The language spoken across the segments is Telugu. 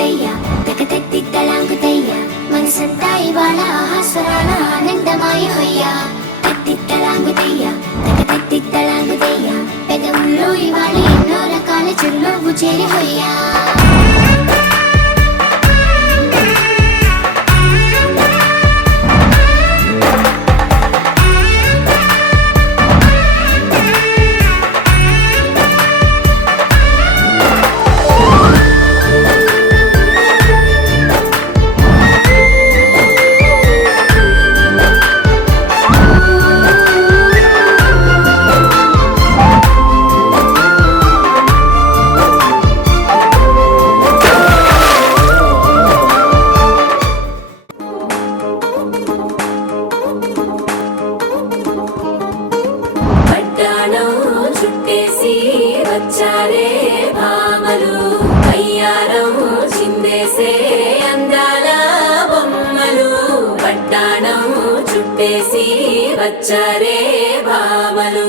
తలాంగుతయ్యా తకతెత్తిత్తలాంగుతయ్యా మనసంతా ఇవాళ ఆహాస్వరాల ఆనందమాయ హొయ్యా తత్తిత్తలాంగుతయ్యా తకతెత్తిత్తలాంగుతయ్యా పెదవుల్లో ఇవాళ ఎన్నో రకాల చిరునవ్వు చేరి హొయ్యా వచ్చారే భామలు అయ్యారం చిందేసే అందాల బొమ్మలు పట్టాణం చుట్టేసి వచ్చారే భామలు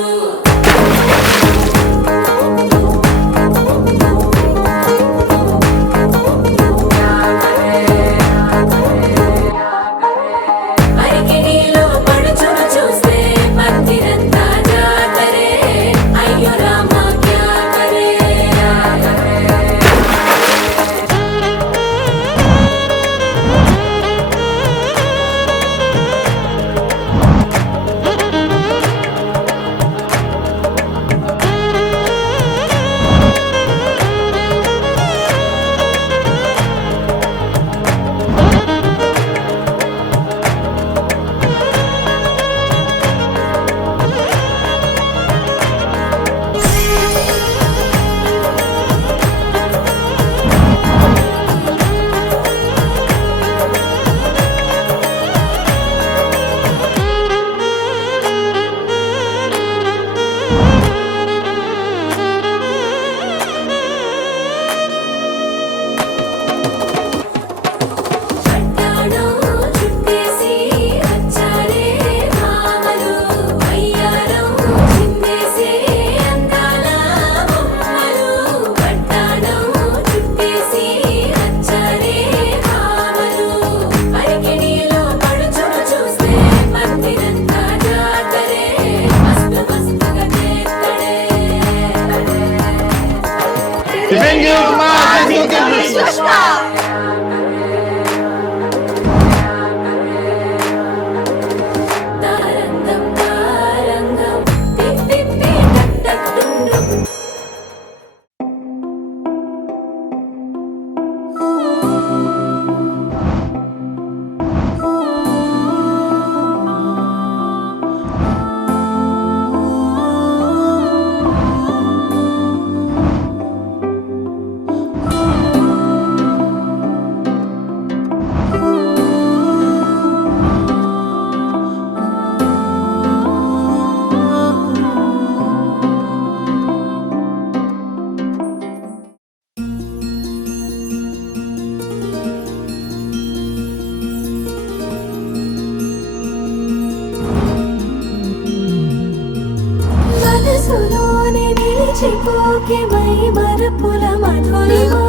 చిపోకే మై మరపుల మధురిమా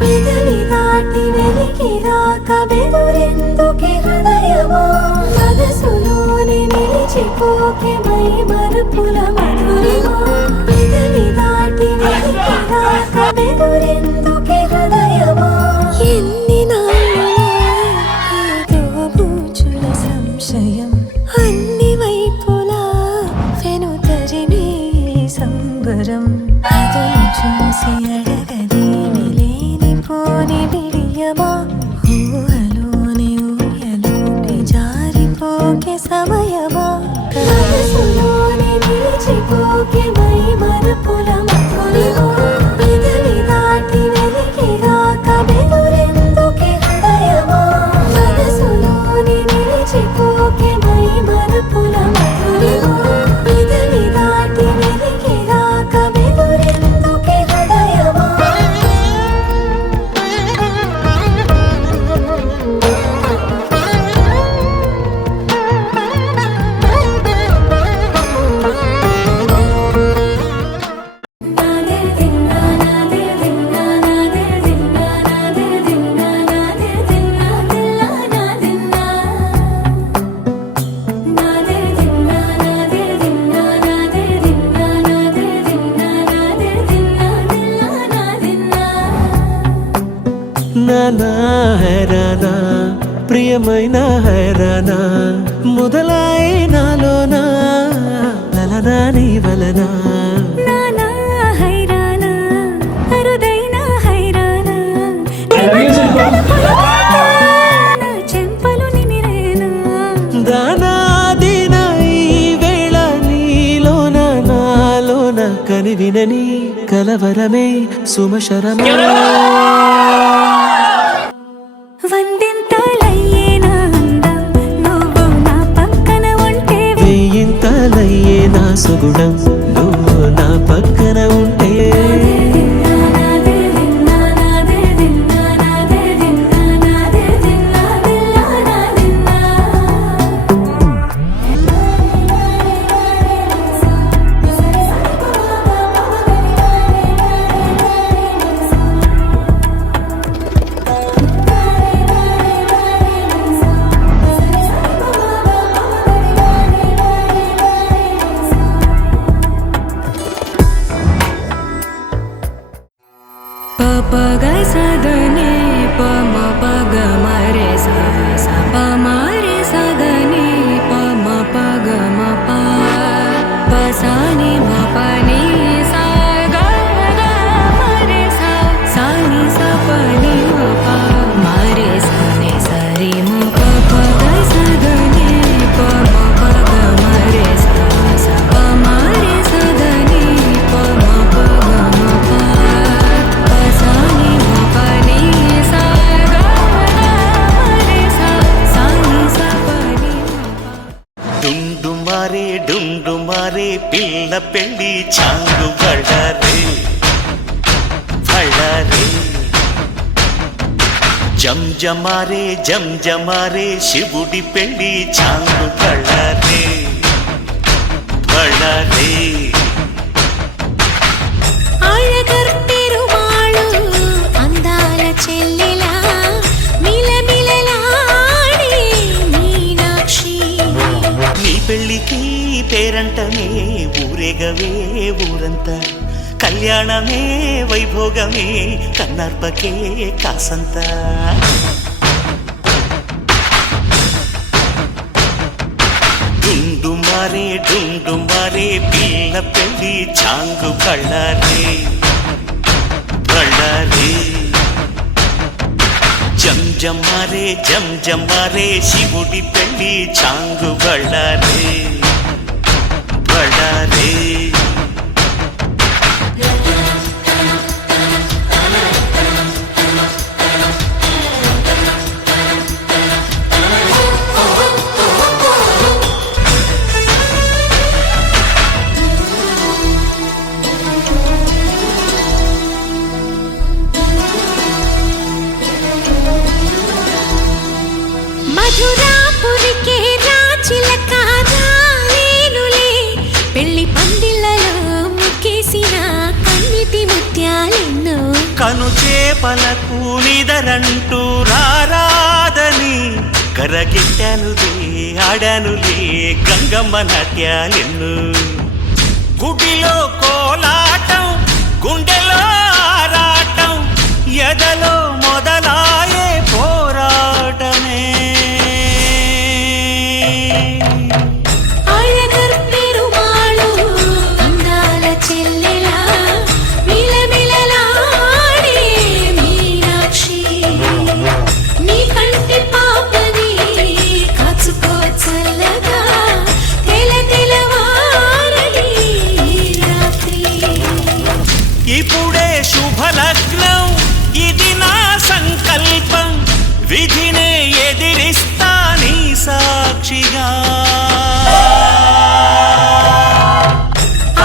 పెదవి దాటి వెలికి రాక బెదురెందుకే హృదయమా మనసులోనే నిలిచిపోకే మై మరపుల మధురిమా పెదవి దాటి వెలికి రాక బెదురెందుకే హృదయమా ఎన్ని నాళ్ళేదో బూచుల సంశయం అన్ని వైపులా వెనుతరిమే సంబరం అదును చూసి అడగదేమి లేనిపోని బిడియమా ఊహలోని ఊయలోకి జారిపోకే సమయమా మనసులోని నిలిచిపోకే మై మరపుల మధురిమా పెదవి దాటి వెలికి నా హైరానా ప్రియమైన హైరానా మొదలాయి నాలోనా లలనా నీ వలనా నానా హైరానా అరుదైన హైరానా నా చెంపలు నిమిరేనా దానాదిన ఈ వేళ నీలోన నాలోన కనివినని కలవరమే సుమశరమా వందింతలయ్యేనా అందం నువ్వు నా పక్కన ఉంటే వెయ్యింతలయ్యే నా సుగుణం నువ్వు నా పక్కన ఉంటే పగ సగనే పమ పగ మరే స పమరే సగనే పమ పగ మ పసాని మ పని సగ మరే సాని సపని మ మరే సని సరి మ పగ సగనే పమ పగ మరే స పమరే సగనే పమ పగ మ పసాని మ పని సగ మరే సాని సపని డుండు మారే పిల్ల పెళ్ళి చాంగు బళ్ళారే జంజమారే శివుడి పెళ్ళి చాంగు బళ్ళారే అழகర్ పెరుమాళు అందాల చెల్లెలా మిలమిలలాడే మీనాక్షి నీ పెళ్ళికి పేరంటమే ఊరేగవే ఊరంతా కళ్యాణమే వైభోగమే కన్నార్పకే కాసంత డుండు మారే పిల్ల పెళ్ళి చాంగు బళ్ళారే జంజమారే శివుడి పెళ్ళి చాంగు బళ్ళారే మధురాపురికే రాచిలక రాలేనులే పెళ్లి పందిళ్ళలో ముక్కేసిన కన్నిటి ముత్యాలెన్నో కను చేపలకు నిదరంటూ రారాదని కరగిట్టానులే ఆడానులే గంగమ్మ నాట్యాలెన్ను గుడిలో కోలాటం గుండెలో ఆరాటం ఎదలో మొదలాయే పోరాటమే అழகర్ పెరుమాళు అందాల చెల్లెలా మిలమిలలాడే మీనాక్షి నీ కంటి పాపని కాచుకో చల్లగా తెలవారని రాత్రి ఇప్పుడే శుభలగ్నం ఇది నా సంకల్పం విధినే ఎదిరిస్తా నీ సాక్షిగా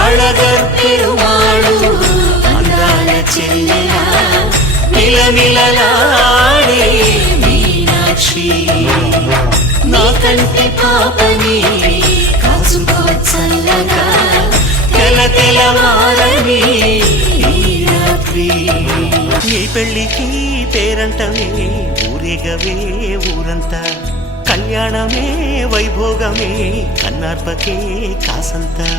అళగర్ పెరుమాళు అందాల చెల్లెలా మిలమిలలాడే మీనాక్షి నీ కంటి పాపని కాచుకో చల్లగా తెలవారని ఈ రాత్రి నీ పెళ్ళికి పేరంటమే ఊరేగవే ఊరంతా కళ్యాణమే వైభోగమే కన్నార్పకే కాసంతా